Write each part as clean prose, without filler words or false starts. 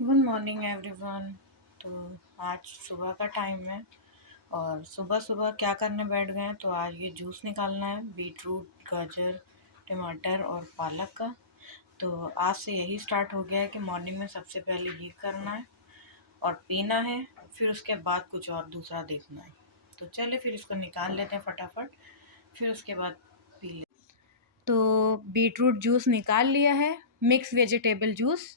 Good morning everyone. तो आज सुबह का टाइम है और सुबह सुबह क्या करने बैठ गए हैं, तो आज ये जूस निकालना है बीटरूट, गाजर, टमाटर और पालक का। तो आज से यही स्टार्ट हो गया है कि मॉर्निंग में सबसे पहले ये करना है और पीना है, फिर उसके बाद कुछ और दूसरा देखना है। तो चलिए फिर इसको निकाल लेते हैं फटाफट, फिर उसके बाद पी लेते। तो बीटरूट जूस निकाल लिया है, मिक्स वेजिटेबल जूस।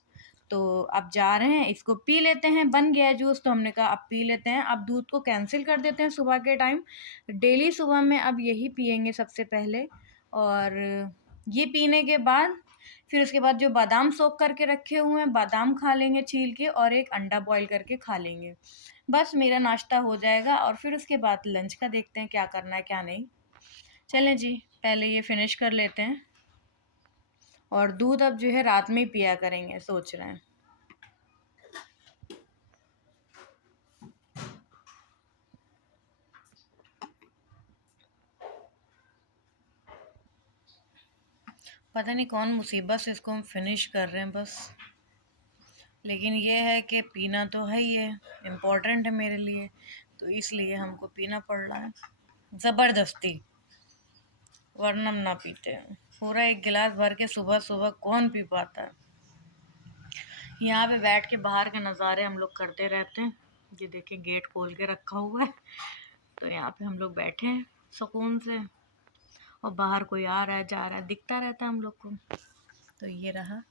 तो अब जा रहे हैं, इसको पी लेते हैं। बन गया है जूस तो हमने कहा अब पी लेते हैं। अब दूध को कैंसिल कर देते हैं सुबह के टाइम। डेली सुबह में अब यही पियेंगे सबसे पहले, और ये पीने के बाद फिर उसके बाद जो बादाम सोख करके रखे हुए हैं, बादाम खा लेंगे छील के, और एक अंडा बॉईल करके खा लेंगे। बस मेरा नाश्ता हो जाएगा और फिर उसके बाद लंच का देखते हैं क्या करना है क्या नहीं। चलें जी, पहले ये फिनिश कर लेते हैं। और दूध अब जो है रात में ही पिया करेंगे, सोच रहे हैं। पता नहीं कौन मुसीबत से इसको हम फिनिश कर रहे हैं बस। लेकिन ये है कि पीना तो है ही है, इम्पोर्टेंट है मेरे लिए, तो इसलिए हमको पीना पड़ रहा है ज़बरदस्ती, वरना हम ना पीते हैं। पूरा एक गिलास भर के सुबह सुबह कौन पी पाता है। यहाँ पे बैठ के बाहर के नज़ारे हम लोग करते रहते हैं। ये देखिए गेट खोल के रखा हुआ है, तो यहाँ पे हम लोग बैठे हैं सुकून से, और बाहर कोई आ रहा है जा रहा है दिखता रहता है हम लोग को। तो ये रहा,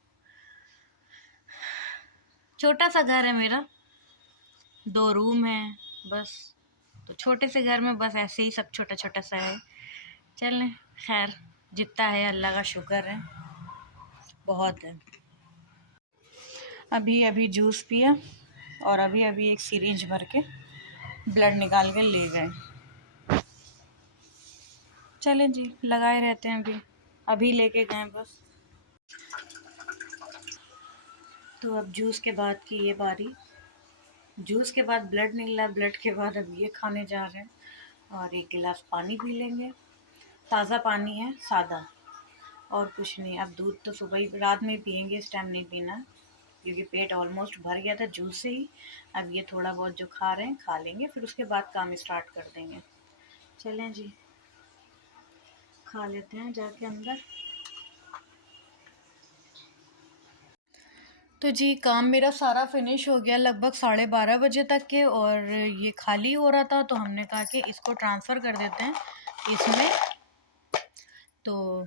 छोटा सा घर है मेरा, 2 रूम है बस। तो छोटे से घर में बस ऐसे ही सब छोटा छोटा सा है। चलें, खैर जितना है अल्लाह का शुक्र है, बहुत है। अभी अभी जूस पिया और अभी अभी एक सिरिंज भर के ब्लड निकाल के ले गए। चलें जी, लगाए रहते हैं। अभी अभी लेके गए बस। तो अब जूस के बाद की ये बारी, जूस के बाद ब्लड निकला, ब्लड के बाद अब ये खाने जा रहे हैं, और एक गिलास पानी पी लेंगे। ताज़ा पानी है, सादा, और कुछ नहीं। अब दूध तो सुबह ही रात में पियेंगे, इस टाइम नहीं पीना, क्योंकि पेट ऑलमोस्ट भर गया था जूस से ही। अब ये थोड़ा बहुत जो खा रहे हैं खा लेंगे, फिर उसके बाद काम स्टार्ट कर देंगे। चलें जी, खा लेते हैं जाके अंदर। तो जी काम मेरा सारा फिनिश हो गया लगभग 12:30 बजे तक के, और ये खाली हो रहा था, तो हमने कहा कि इसको ट्रांसफ़र कर देते हैं इसमें। तो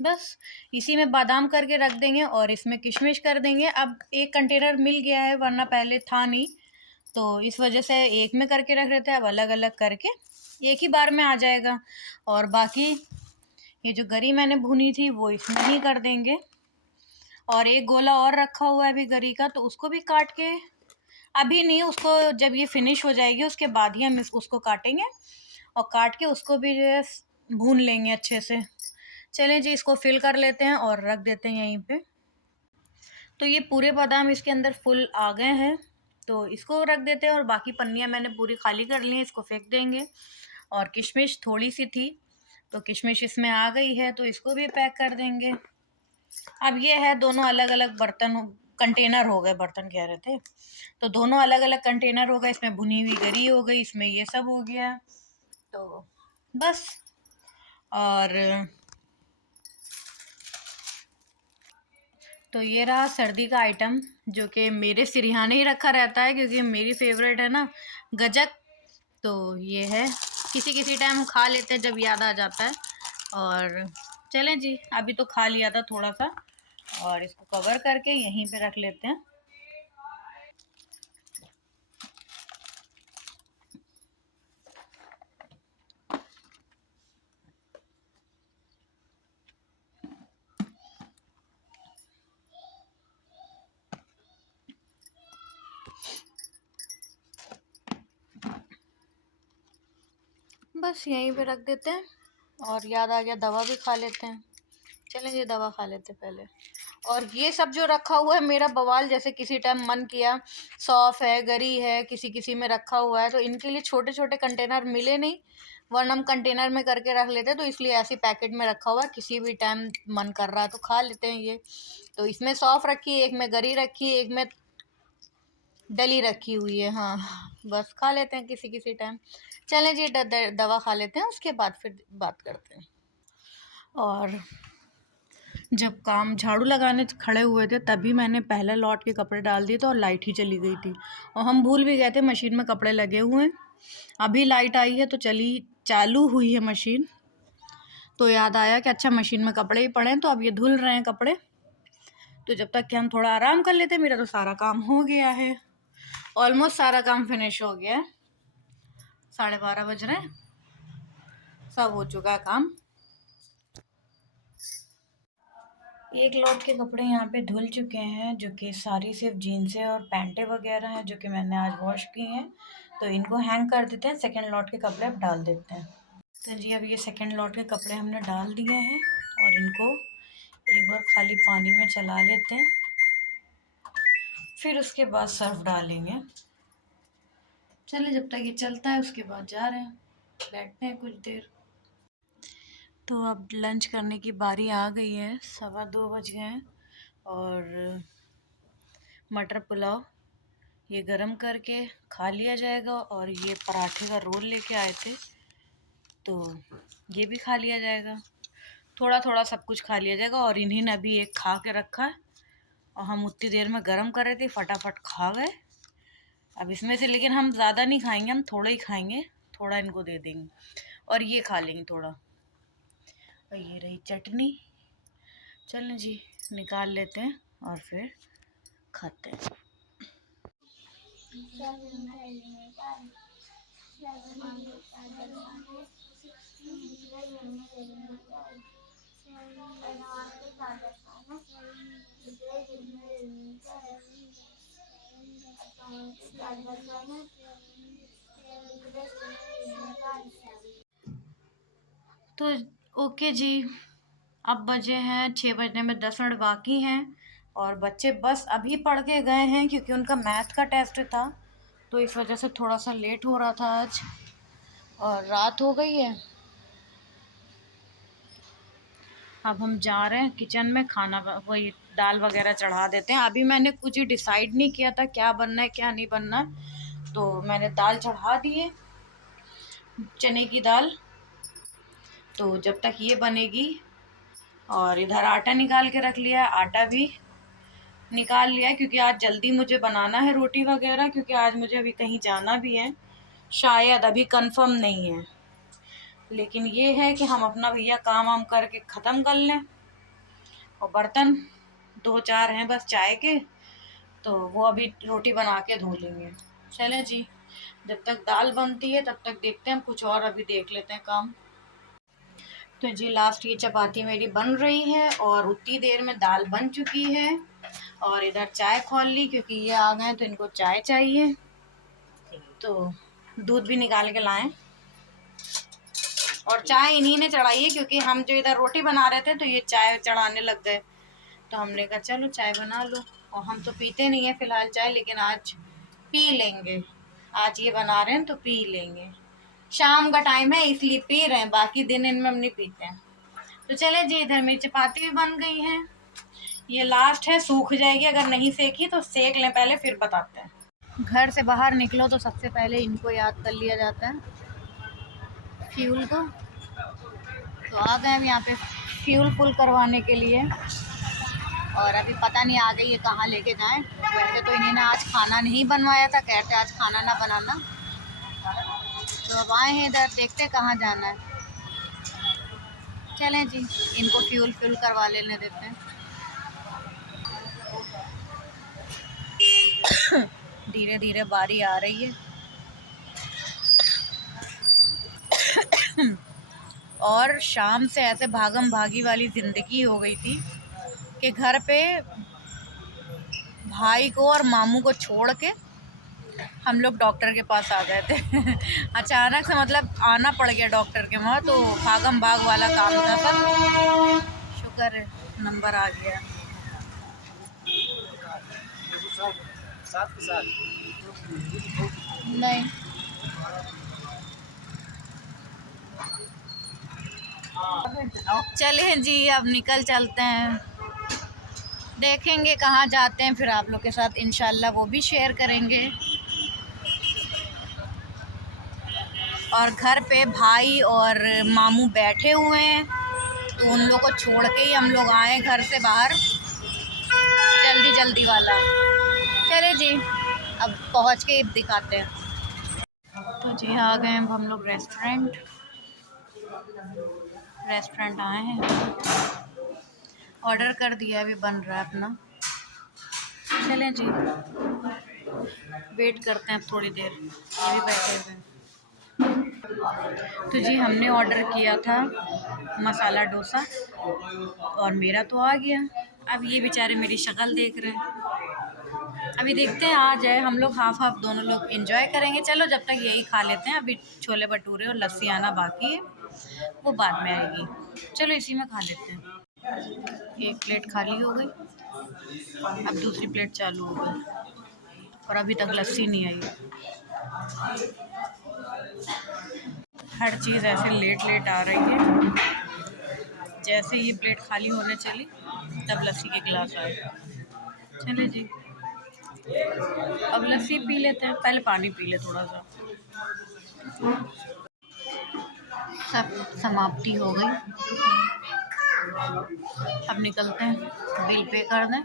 बस इसी में बादाम करके रख देंगे और इसमें किशमिश कर देंगे। अब एक कंटेनर मिल गया है, वरना पहले था नहीं, तो इस वजह से एक में करके रख रहे थे। अब अलग अलग करके एक ही बार में आ जाएगा। और बाकी ये जो गरी मैंने भुनी थी वो इसमें ही कर देंगे। और एक गोला और रखा हुआ है अभी गरी का, तो उसको भी काट के, अभी नहीं, उसको जब ये फिनिश हो जाएगी उसके बाद ही हम उसको काटेंगे, और काट के उसको भी जो है भून लेंगे अच्छे से। चलें जी, इसको फिल कर लेते हैं और रख देते हैं यहीं पे। तो ये पूरे बादाम इसके अंदर फुल आ गए हैं, तो इसको रख देते हैं, और बाकी पन्नियाँ मैंने पूरी खाली कर ली हैं, इसको फेंक देंगे। और किशमिश थोड़ी सी थी, तो किशमिश इसमें आ गई है, तो इसको भी पैक कर देंगे। अब ये है दोनों अलग अलग बर्तन, कंटेनर हो गए, बर्तन कह रहे थे, तो दोनों अलग अलग कंटेनर हो गए। इसमें भुनी हुई गरी हो गई, इसमें ये सब हो गया, तो बस। और तो ये रहा सर्दी का आइटम, जो कि मेरे सिरहाने ही रखा रहता है, क्योंकि मेरी फेवरेट है ना गजक। तो ये है, किसी किसी टाइम खा लेते हैं जब याद आ जाता है। और चलें जी, अभी तो खा लिया था थोड़ा सा, और इसको कवर करके यहीं पे रख लेते हैं। बस यहीं पे रख देते हैं, और याद आ गया दवा भी खा लेते हैं। चलें ये दवा खा लेते पहले। और ये सब जो रखा हुआ है मेरा बवाल, जैसे किसी टाइम मन किया, सौंफ है, गरी है, किसी किसी में रखा हुआ है, तो इनके लिए छोटे छोटे कंटेनर मिले नहीं, वरना हम कंटेनर में करके रख लेते, तो इसलिए ऐसे पैकेट में रखा हुआ है, किसी भी टाइम मन कर रहा है तो खा लेते हैं ये। तो इसमें सौंफ रखी, एक में गरी रखी, एक में डली रखी हुई है। हाँ, बस खा लेते हैं किसी किसी टाइम। चलें जी, दवा खा लेते हैं, उसके बाद फिर बात करते हैं। और जब काम झाड़ू लगाने खड़े हुए थे तभी मैंने पहले लौट के कपड़े डाल दिए थे और लाइट ही चली गई थी, और हम भूल भी गए थे मशीन में कपड़े लगे हुए हैं। अभी लाइट आई है तो चालू हुई है मशीन, तो याद आया कि अच्छा मशीन में कपड़े ही पड़े हैं, तो अब ये धुल रहे हैं कपड़े। तो जब तक कि हम थोड़ा आराम कर लेते हैं, मेरा तो सारा काम हो गया है, ऑलमोस्ट सारा काम फिनिश हो गया है। 12:30 बज रहे हैं, सब हो चुका है काम। एक लॉट के कपड़े यहाँ पे धुल चुके हैं, जो कि सारी सिर्फ जीन्सें और पैंटें वगैरह हैं, जो कि मैंने आज वॉश की हैं। तो इनको हैंग कर देते हैं, सेकंड लॉट के कपड़े अब डाल देते हैं। तो जी अब ये सेकंड लॉट के कपड़े हमने डाल दिए हैं और इनको एक बार खाली पानी में चला लेते हैं, फिर उसके बाद सर्फ डालेंगे। चलिए जब तक ये चलता है उसके बाद जा रहे हैं, बैठते हैं कुछ देर। तो अब लंच करने की बारी आ गई है, 2:15 बज गए हैं। और मटर पुलाव ये गरम करके खा लिया जाएगा, और ये पराठे का रोल लेके आए थे तो ये भी खा लिया जाएगा। थोड़ा थोड़ा सब कुछ खा लिया जाएगा, और इन्हीं ने अभी एक खा के रखा है और हम उतनी देर में गरम कर रहे थे, फटाफट खा गए। अब इसमें से लेकिन हम ज़्यादा नहीं खाएंगे, हम थोड़ा ही खाएंगे, थोड़ा इनको दे देंगे और ये खा लेंगे थोड़ा। और ये रही चटनी। चलें जी निकाल लेते हैं और फिर खाते हैं। तो ओके जी, अब बजे हैं 6 बजने में 10 मिनट बाकी हैं, और बच्चे बस अभी पढ़ के गए हैं क्योंकि उनका मैथ का टेस्ट था, तो इस वजह से थोड़ा सा लेट हो रहा था आज, और रात हो गई है। अब हम जा रहे हैं किचन में, खाना वही दाल वगैरह चढ़ा देते हैं। अभी मैंने कुछ ही डिसाइड नहीं किया था क्या बनना है क्या नहीं बनना है, तो मैंने दाल चढ़ा दी है, चने की दाल। तो जब तक ये बनेगी, और इधर आटा निकाल के रख लिया है, आटा भी निकाल लिया है क्योंकि आज जल्दी मुझे बनाना है रोटी वगैरह, क्योंकि आज मुझे अभी कहीं जाना भी है, शायद अभी कंफर्म नहीं है। लेकिन ये है कि हम अपना भैया काम वाम करके ख़त्म कर लें, और बर्तन 2-4 हैं बस चाय के, तो वो अभी रोटी बना के धो लेंगे। चलें जी, जब तक दाल बनती है तब तक देखते हैं, कुछ और अभी देख लेते हैं काम। तो जी लास्ट ये चपाती मेरी बन रही है, और उतनी देर में दाल बन चुकी है, और इधर चाय खोल ली क्योंकि ये आ गए तो इनको चाय चाहिए, तो दूध भी निकाल के लाएं। और चाय इन्हीं ने चढ़ाई है क्योंकि हम जो इधर रोटी बना रहे थे तो ये चाय चढ़ाने लग गए, तो हमने कहा चलो चाय बना लो। और हम तो पीते नहीं है फिलहाल चाय, लेकिन आज पी लेंगे, आज ये बना रहे हैं तो पी लेंगे। शाम का टाइम है इसलिए पी रहे हैं, बाकी दिन इनमें हम नहीं पीते हैं। तो चले जी, इधर मेरी चपाती भी बन गई है, ये लास्ट है, सूख जाएगी, अगर नहीं सेकी तो सेक लें पहले फिर बताते हैं। घर से बाहर निकलो तो सबसे पहले इनको याद कर लिया जाता है, फ्यूल को। तो आ गए हम यहाँ पे फ्यूल फुल करवाने के लिए, और अभी पता नहीं आ गई ये कहाँ लेके जाएं। वैसे तो इन्होंने आज खाना नहीं बनवाया था, कहते आज खाना ना बनाना, तो अब आए हैं इधर, देखते कहाँ जाना है। चलें जी इनको फ्यूल करवा लेने देते हैं। धीरे धीरे बारी आ रही है। और शाम से ऐसे भागम भागी वाली ज़िंदगी हो गई थी कि घर पे भाई को और मामू को छोड़ के हम लोग डॉक्टर के पास आ गए थे। अचानक से मतलब आना पड़ गया डॉक्टर के वहाँ, तो भागम भाग वाला काम था सब। शुक्र है नंबर आ गया। नहीं चलिए जी अब निकल चलते हैं। देखेंगे कहाँ जाते हैं, फिर आप लोग के साथ इंशाल्लाह वो भी शेयर करेंगे। और घर पे भाई और मामू बैठे हुए हैं, तो उन लोग को छोड़ के ही हम लोग आए घर से बाहर, जल्दी जल्दी वाला। चले जी, अब पहुंच के दिखाते हैं। तो जी आ गए हैं हम लोग रेस्टोरेंट आए हैं, ऑर्डर कर दिया, अभी बन रहा है अपना। चलें जी, वेट करते हैं थोड़ी देर, ये भी बैठे हुए हैं। तो जी हमने ऑर्डर किया था मसाला डोसा, और मेरा तो आ गया। अब ये बेचारे मेरी शक्ल देख रहे हैं, अभी देखते हैं आ जाए, हम लोग हाफ हाफ दोनों लोग एंजॉय करेंगे। चलो जब तक यही खा लेते हैं, अभी छोले भटूरे और लस्सी आना बाकी है, वो बाद में आएगी। चलो इसी में खा लेते हैं। एक प्लेट खाली हो गई, अब दूसरी प्लेट चालू हो गई, और अभी तक लस्सी नहीं आई। हर चीज़ ऐसे लेट लेट आ रही है। जैसे ये प्लेट खाली होने चली, तब लस्सी के गिलास आए। चले जी, अब लस्सी पी लेते हैं, पहले पानी पी ले थोड़ा सा। सब समाप्ति हो गई, अब निकलते हैं, बिल पे कर दें,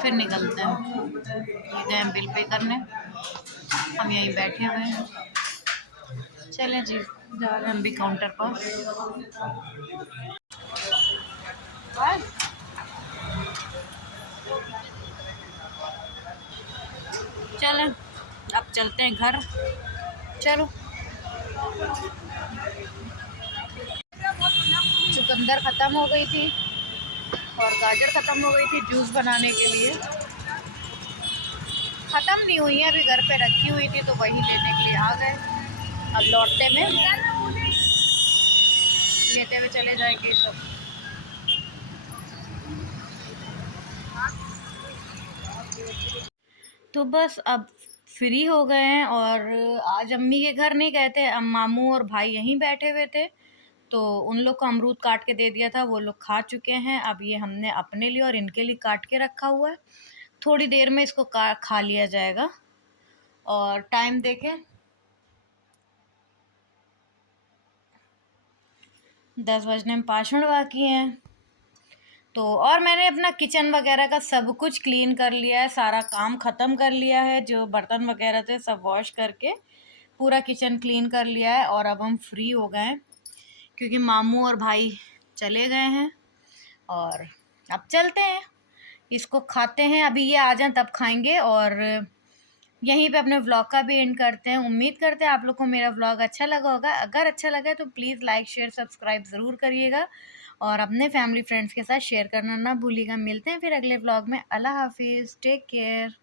फिर निकलते हैं। ये गए बिल पे करने, हम यहीं बैठे हुए हैं। चलें जी, जा रहे हैं हम भी काउंटर पर। चलें अब चलते हैं घर। चलो, चुकंदर ख़त्म हो गई थी और गाजर ख़त्म हो गई थी जूस बनाने के लिए। ख़त्म नहीं हुई है, अभी घर पे रखी हुई थी, तो वही लेने के लिए आ गए। अब लौटते में लेते हुए चले जाएंगे सब। तो बस अब फ्री हो गए हैं, और आज अम्मी के घर नहीं गए थे, मामू और भाई यहीं बैठे हुए थे, तो उन लोग को अमरूद काट के दे दिया था, वो लोग खा चुके हैं। अब ये हमने अपने लिए और इनके लिए काट के रखा हुआ है, थोड़ी देर में इसको खा लिया जाएगा। और टाइम देखें 10 बजने में 5 मिनट बाकी हैं। तो और मैंने अपना किचन वगैरह का सब कुछ क्लीन कर लिया है, सारा काम ख़त्म कर लिया है, जो बर्तन वगैरह थे सब वॉश करके पूरा किचन क्लीन कर लिया है। और अब हम फ्री हो गए हैं, क्योंकि मामू और भाई चले गए हैं, और अब चलते हैं, इसको खाते हैं। अभी ये आ जाएं तब खाएंगे, और यहीं पे अपने व्लॉग का भी एंड करते हैं। उम्मीद करते हैं आप लोग को मेरा व्लॉग अच्छा लगा होगा। अगर अच्छा लगा तो प्लीज़ लाइक शेयर सब्सक्राइब ज़रूर करिएगा, और अपने फैमिली फ्रेंड्स के साथ शेयर करना ना भूलिएगा। मिलते हैं फिर अगले व्लॉग में। अल्लाह हाफिज़, टेक केयर।